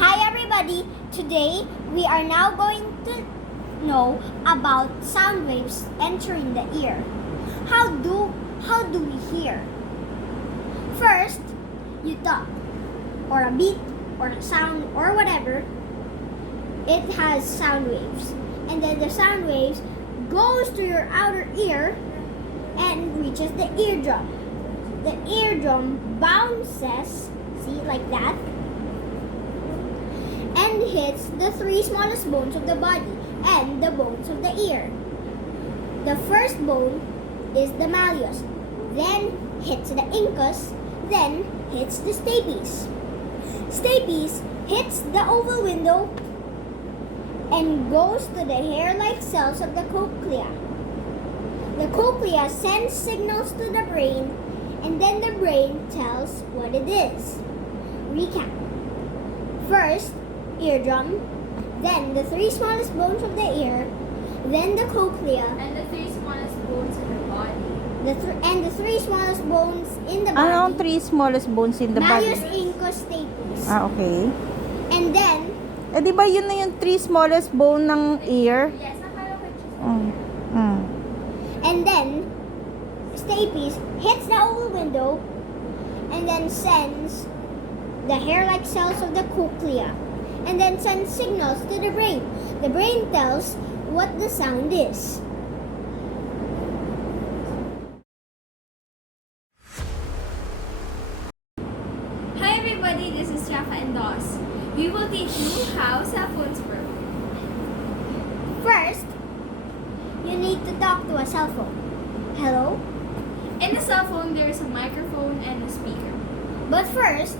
Hi everybody! Today we are now going to know about sound waves entering the ear. How do we hear? First, you talk, or a beat, or a sound, or whatever. It has sound waves, and then the sound waves goes to your outer ear and reaches the eardrum. The eardrum bounces, see, like that, and hits the three smallest bones of the body and the bones of the ear. The first bone is the malleus, then hits the incus, then hits the stapes. Stapes hits the oval window and goes to the hair-like cells of the cochlea. The cochlea sends signals to the brain, and then the brain tells what it is. Recap. First, eardrum, then the three smallest bones of the ear, then the cochlea, And the three smallest bones in the body. the three smallest bones in the body. Ano ang three smallest bones in the body? Malleus, incus, stapes. Okay. And then, Di ba yun na yung three smallest bone ng ear? Yes, nakala ko siya. and then, stapes hits the oval window and then sends the hair-like cells of the cochlea, and then sends signals to the brain. The brain tells what the sound is. Hi everybody, this is Rafa and Dos. We will teach you how cell phones work. First, you need to talk to a cell phone. Hello? In a cell phone, there is a microphone and a speaker. But first,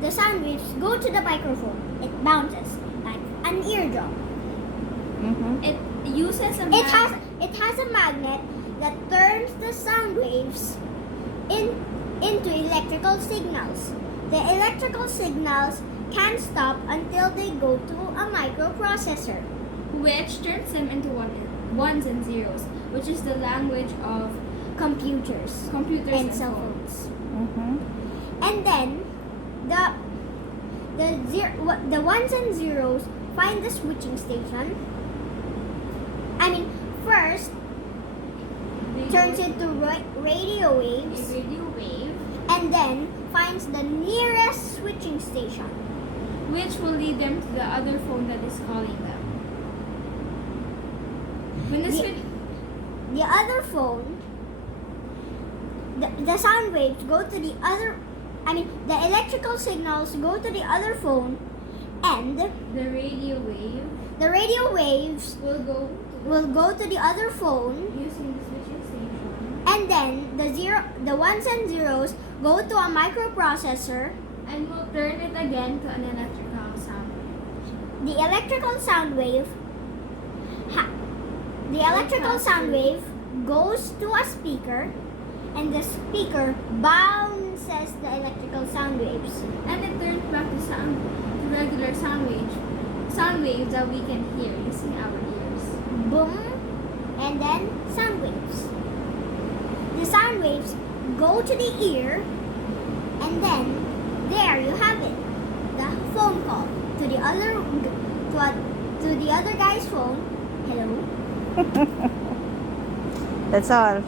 the sound waves go to the microphone. It bounces like an eardrum. It uses a It has a magnet that turns the sound waves into electrical signals. The electrical signals can't stop until they go to a microprocessor. which turns them into ones and zeros, which is the language of Computers computers and cell phones. phones. And then the ones and zeros find the switching station. First turns into radio a waves, radio wave, and then finds the nearest switching station. which will lead them to the other phone that is calling them. When the switch The other phone, the sound waves go to the other, the electrical signals go to the other phone, and the radio wave the radio waves will go to the other phone, using the switching station. and then the ones and zeros go to a microprocessor. And we'll turn it again to an electrical sound. The electrical sound wave goes to a speaker, and the speaker bounces the electrical sound waves. And it turns back to regular sound waves that we can hear using our ears. Boom, and then sound waves. The sound waves go to the ear, and then there you have it. The phone call to the other guy's phone. Hello. That's all.